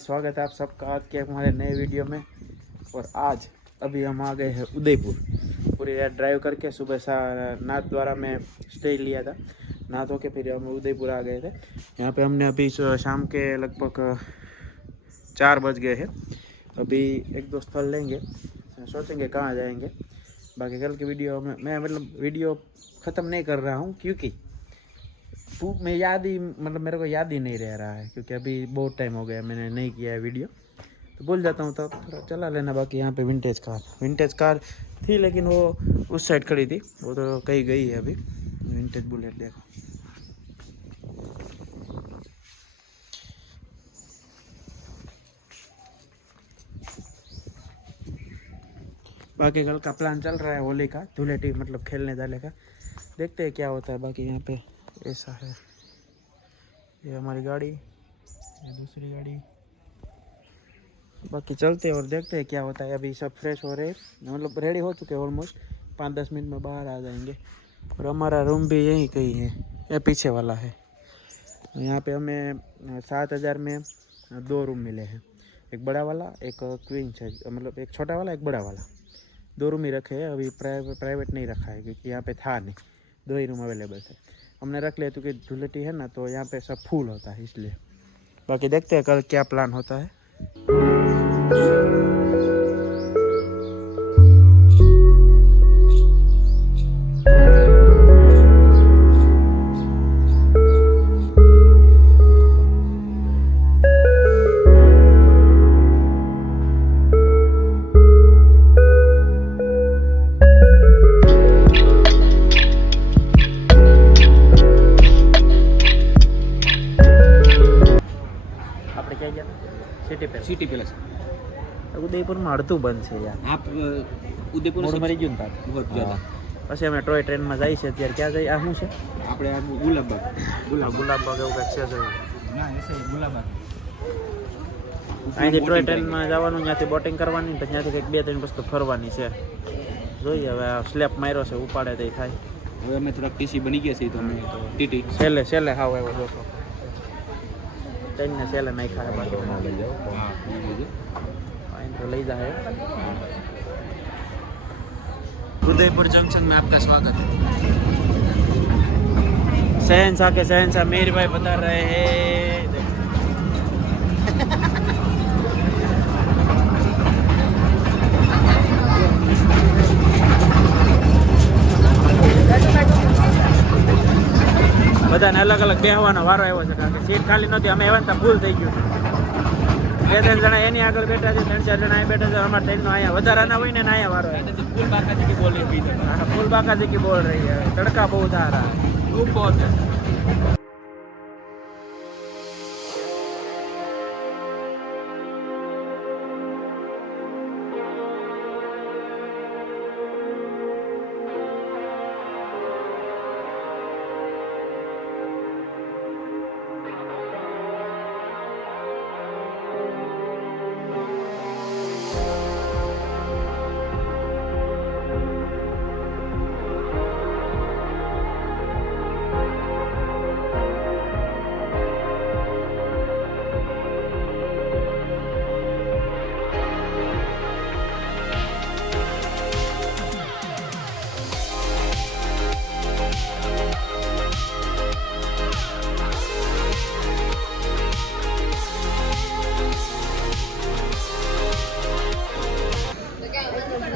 स्वागत है आप सबका आज के हमारे नए वीडियो में। और आज अभी हम आ गए हैं उदयपुर। पूरी रात ड्राइव करके सुबह नाथ द्वारा मैं स्टे लिया था, नाथ होके फिर हम उदयपुर आ गए थे। यहाँ पे हमने अभी शाम के लगभग 4 बज गए हैं। अभी एक दो स्थल लेंगे, सोचेंगे कहाँ जाएंगे। बाकी कल की वीडियो में मैं वीडियो ख़त्म नहीं कर रहा हूँ क्योंकि मैं याद ही मेरे को याद ही नहीं रह रहा है, क्योंकि अभी बहुत टाइम हो गया मैंने नहीं किया है वीडियो, तो भूल जाता हूँ। तो थोड़ा चला लेना। बाकी यहाँ पे विंटेज कार थी, लेकिन वो उस साइड खड़ी थी, वो तो कहीं गई है अभी। विंटेज बुलेट देखो। बाकी कल का प्लान चल रहा है होली का, धुलेटी मतलब खेलने जाने का। देखते हैं क्या होता है। बाकी यहाँ पे ऐसा है, ये हमारी गाड़ी, ये दूसरी गाड़ी। बाकी चलते हैं और देखते हैं क्या होता है। अभी सब फ्रेश हो रहे हैं, मतलब रेडी हो चुके हैं ऑलमोस्ट। 5-10 मिनट में बाहर आ जाएंगे। और हमारा रूम भी यहीं कहीं है, ये पीछे वाला है। यहाँ पे हमें 7,000 में 2 रूम मिले हैं, एक बड़ा वाला एक क्वीन है, मतलब एक छोटा वाला एक बड़ा वाला। 2 रूम ही रखे हैं अभी, प्राइवेट नहीं रखा है क्योंकि यहाँ पे था नहीं, 2 ही रूम अवेलेबल थे। हमने रख लिया क्योंकि धुलेटी है ना, तो यहाँ पे सब फूल होता है इसलिए। बाकी देखते हैं कल क्या प्लान होता है। सिटी पैलेस उदयपुर में अड़तू बंद है यार। आप ઉદયપુર મરી ગયું ને बहुत ज़्यादा પછી અમે ટોય ટ્રેનમાં જઈએ છીએ। અત્યારે ક્યાં જઈએ? આ શું છે? આપણે ગુલાબબાગ ગુલાબબાગ એવું કંઈક છે જોઈએ। ના એસે ગુલાબબાગ અહીંથી ટોય ટ્રેનમાં જવાનું, ત્યાંથી બોટિંગ કરવાની, પછી ત્યાંથી કંઈક 2-3 વસ્તુ ફરવાની છે। જોઈએ હવે આ સ્લેપ માર્યો છે, ઉપાડે તો થાય। હવે અમે થોડાક ટીસી બની ગયા છીએ, તો અમે ટીટી છેલ્લે હાવ આવ્યો જોશો ट्रेन सेले नहीं खाए बात लई जाओ। हाँ तो लई जाए। उदयपुर जंक्शन में आपका स्वागत है। शहनशाह के शहनशाह मीर भाई बता रहे हैं। બધાને અલગ અલગ બેહવાનો વારો આવ્યો છે, કારણ કે સીટ ખાલી નહોતી। અમે એવા ફૂલ થઈ ગયું। 2-3 જણા એની આગળ બેઠા છે, 3-4 જણા અહીં બેઠા છે। અમારા ટ્રેનનો અહીંયા વધારાના હોય ને અહીંયા વારો આવે। फूल बाकाजी की बोल रही थी। हाँ फूल बाकाजी की बोल रही है। तड़का बहुत आ रहा है, धूप बहुत है।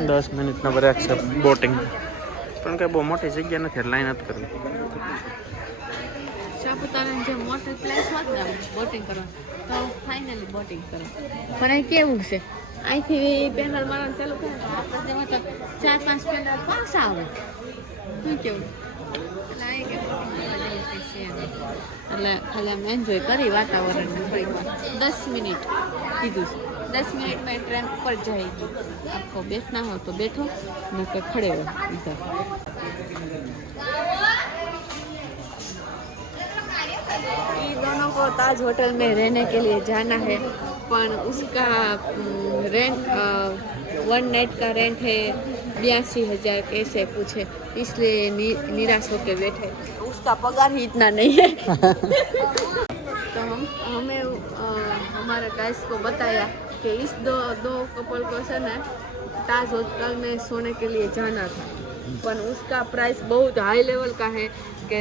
दस मिनिट ब्रेक છે બોટિંગ, પણ કે બહુ મોટી જગ્યા નથી, લાઈન જ કરવી। સાપુતારાની જે મોટી પ્લેસ હોત ને બોટિંગ કરવા, તો ફાઇનલી બોટિંગ કરો। પણ અહીં કેવું છે, અહીંથી પેનલ મારવાનું ચાલુ કરે તો આપણે જેમાં તો 4-5 પેનલ પાછા આવે। શું કેવું? એટલે અહીં કે બોટિંગ કરવા જેવું કંઈ છે નહીં। એટલે ખાલી આમ એન્જોય કરી વાતાવરણને થોડીક વાર। 10 મિનિટ કીધું છે, 10 मिनट में ट्रेन ऊपर जाएगी। आपको बैठना हो तो बैठो, नहीं तो खड़े हो इधर। ये दोनों को ताज होटल में रहने के लिए जाना है, पर उसका रेंट 1 नाइट का रेंट है 82,000 कैसे पूछे, इसलिए निराश होकर बैठे। उसका पगार ही इतना नहीं है। तो हमें हमारे गाइस को बताया कि इस दो कपल को से ना ताज होटल में सोने के लिए जाना था, पर उसका प्राइस बहुत हाई लेवल का है कि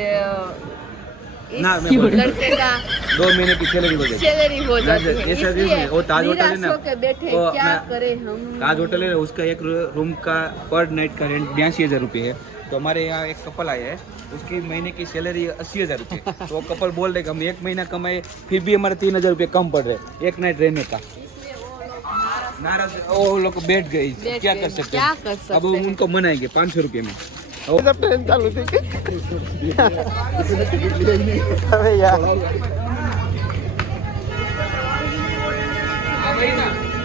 ना, मैं इस बोल रहा हूँ। लड़के का 2 महीने की सैलरी हो जाएगी। सैलरी हो जाती है, ऐसा नहीं इसलिए है, वो ताज होटल है ना, निराश होके बैठे वो क्या अपना- करें हम। ताज होटल है ना, उसका एक रूम का पर नाइट का रेंट 82,000 रुपये है। तो हमारे यहाँ एक कपल आया है, उसकी महीने की सैलरी 80,000 रुपये। तो वो कपल बोल रहे कि हम 1 महीना कमाए फिर भी हमारे 3,000 रुपये कम पड़ रहे एक नाइट रहने का। नाराज वो लोग बैठ गए, क्या कर सकते क्या हैं? कर सकते अब हैं? उनको मनाएंगे 500 रुपये में। ट्रेन चालू थी अबे यार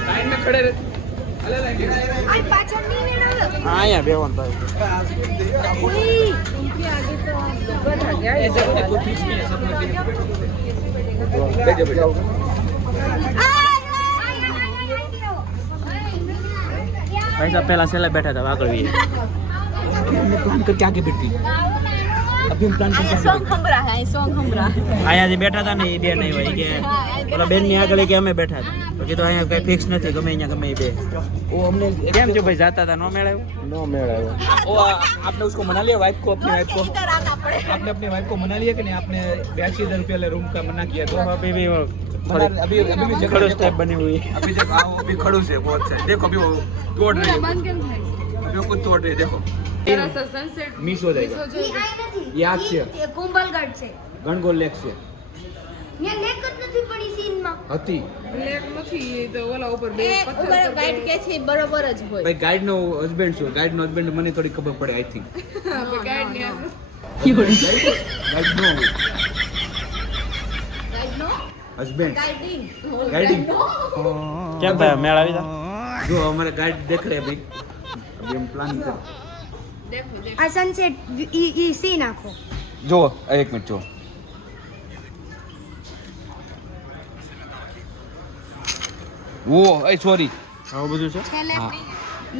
लाइन में खड़े रहते हाँ यहाँ बेवन था भाई साहब पहला सेला बैठा था आगे भी प्लान करके आगे बैठती अभी हम प्लान करके सॉन्ग हमरा है, सॉन्ग हमरा आया जे बैठा था ने એ બે નહીં હોય કે પેલા બેન ની આગળ કે અમે બેઠા હતા તો કીધું અહીંયા કઈ ફિક્સ નથી ગમે અહીંયા ગમે એ બે वो हमने કેમ છો ભાઈ જાતા હતા નો મેળાયો नो मेरा वो आपने उसको मना लिया वाइफ को अपनी वाइफ को आपने अपनी वाइफ को मना लिया कि नहीं आपने 82,000 रुपये वाले रूम का मना किया तो अभी भी अभी अभी भी जगह खड़ूस देखो। टाइप बनी हुई है अभी देखो हाँ, अभी खड़ूस है बहुत से देखो अभी वो तोड़ रही है बंद केम થાય अभी वो कुछ तोड़ रही है देखो तेरा सा सनसेट मिस हो जाएगा ये आज से કુંભલગઢ છે गणगोल लेक से ત્યાં લેક જ નથી પડી સીનમાં હતી લેક નથી એ તો ઓલા ઉપર બે પથ્થર ગાઈડ કે છે બરોબર જ હોય ભાઈ ગાઈડ નો હસબન્ડ છું ગાઈડ નો હસબન્ડ મને થોડી ખબર પડે આઈ થિંક ગાઈડ ને ગાઈડ નો ગાઈડ નો હસબન્ડ ગાઈડિંગ गाइडिंग કેમ ભાઈ મેળ આવી જા जो हमारे गाइड देख रहे हैं भाई अभी हम प्लान कर देखो देखो આ સનસેટ ઈ સીન આખો जो एक मिनट जो वो ए सॉरी આવું બધું છે છેલ્લે हाँ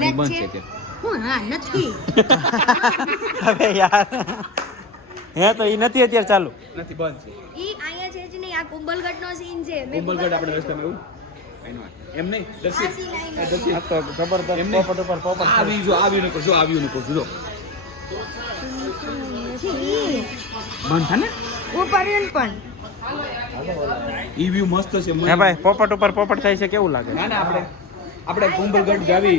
લેક बंद છે है क्या હું હા નથી હવે યાર હે તો એ નથી અત્યારે ચાલુ નથી બંધ છે ઈ અહીંયા છે જ નહીં આ કુંભલગઢનો સીન છે કુંભલગઢ આપણે રસ્તામાં એવું આઈનો એમ નહીં આ દર્શિત સીન એ આઈ દર્શિત આ તો જબરદસ્ત એમ નહીં. પોપટ ઉપર પોપટ આવી જો આવ્યું નકો જો આવ્યું નકો જો બંધ થાય ને ઉપર પણ ઈ વ્યૂ મસ્ત છે હે ભાઈ પોપટ ઉપર પોપટ થાય છે કેવું લાગે ના ના આપણે કુંભલગઢ જાવી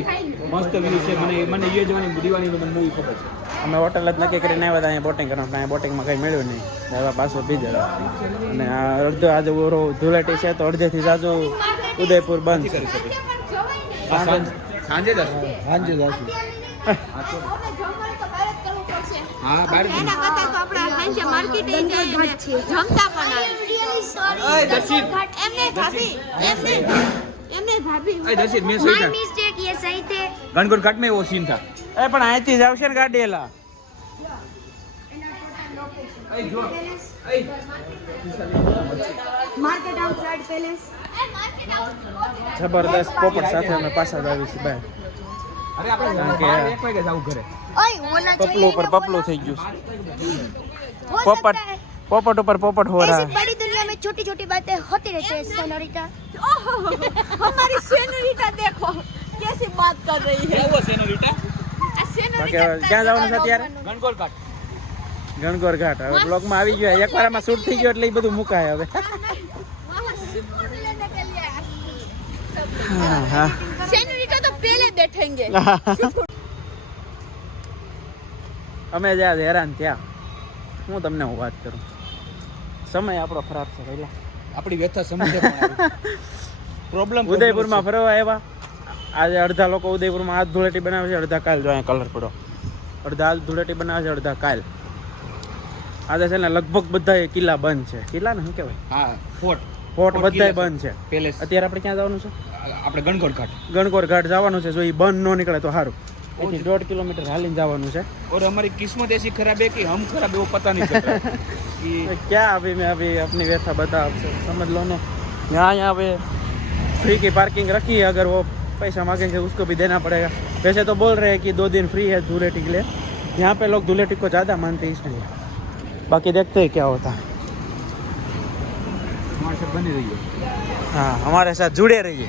મસ્ત વ્યૂ છે મને એ જવાની દીવાની મૂવી ખબર છે અમે હોટલ જ નક્કી કરીને આવ્યા હતા અહીંયા બોટિંગ કરવા પણ અહીંયા બોટિંગમાં કંઈ મળ્યું નહીં હવે પાછો બીજે અને આ અડધો આજે ઓરો ધુલેટી છે તો અડધેથી જાજુ ઉદયપુર બંધ છે આ સાંજે જ હશે. સાંજે જાશું હા બહાર જ. એના કરતા તો આપણે હાંજે માર્કેટે જઈએ ને જમતા પણ આવે દર્શિત એમને ભાભી એમને ભાભી એ દર્શિત મેં સહી માય था મિસ્ટેક ये सही थे गणगौर घाट में वो सीन था એ પણ અહીંથી જ આવશે ને ગાડી એલા मार्केट आउटसाइड पैलेस જબરદસ્ત પોપટ સાથે અમે પાછા જ આવી છીએ ભાઈ અરે આપણે કારણ કે બાર 1 વાગે જાવું ઘરે ओए होना પપલું ઉપર પપલું થઈ ગયું हो પોપટ सकता है પોપટ ઉપર પોપટ હો રહા ऐसी बड़ी दुनिया में छोटी छोटी बातें होती रहती है सोनोरिटा हमारी सेनोरिटा देखो कैसी बात कर रही है કેવો સેનોરિટા આ બાકી સેનોરિટા હવે ક્યાં જવાનું છે અત્યારે ગણગોર ઘાટ ગણગોર ઘાટ હવે બ્લોગમાં આવી ગયો એકવાર આમાં શૂટ થઈ ગયો એટલે એ બધું મુકાય હવે હા હા सेनोरिटा तो पहले बैठेंगे અમે જ આજે હેરાન થયા હું તમને હું વાત કરું સમય આપણો ખરાબ છે પહેલા આપણી વ્યથા સમજે પ્રોબ્લેમ ઉદયપુરમાં ફરવા આવ્યા આજે અડધા લોકો ઉદયપુરમાં હાથ ધૂળેટી બનાવે છે અડધા કાલ જો અહીંયા કલર પડો અડધા હાથ ધૂળેટી બનાવે છે અડધા કાલ આજે છે ને લગભગ બધા કિલ્લા બંધ છે કિલ્લા ને શું કહેવાય હા ફોર્ટ ફોર્ટ ફોર્ટ બધાય કિલ્લા બંધ છે પેલેસ અત્યારે આપણે ક્યાં જવાનું છે આપણે ગણગોર ઘાટ ગણગોર ઘાટ જવાનું છે જો એ બંધ ન નીકળે તો સારું અહીંથી 1.5 કિલોમીટર હાલીને જવાનું છે और हमारी किस्मत ऐसी खराब है कि हम खराब है वो पता नहीं चल रहा कि क्या अभी मैं अभी अपनी व्यथा बता आपसे समझ लो ना यहाँ पे फ्री की पार्किंग रखी है अगर वो पैसा मांगेंगे उसको भी देना पड़ेगा वैसे तो बोल रहे हैं कि 2 दिन फ्री है धूलेटी के लिए यहाँ पे लोग धूलेटी को ज़्यादा मानते हैं इसलिए बाकी देखते हैं क्या होता है हमारे साथ बने रहिए। हाँ, हमारे साथ जुड़े रहिए।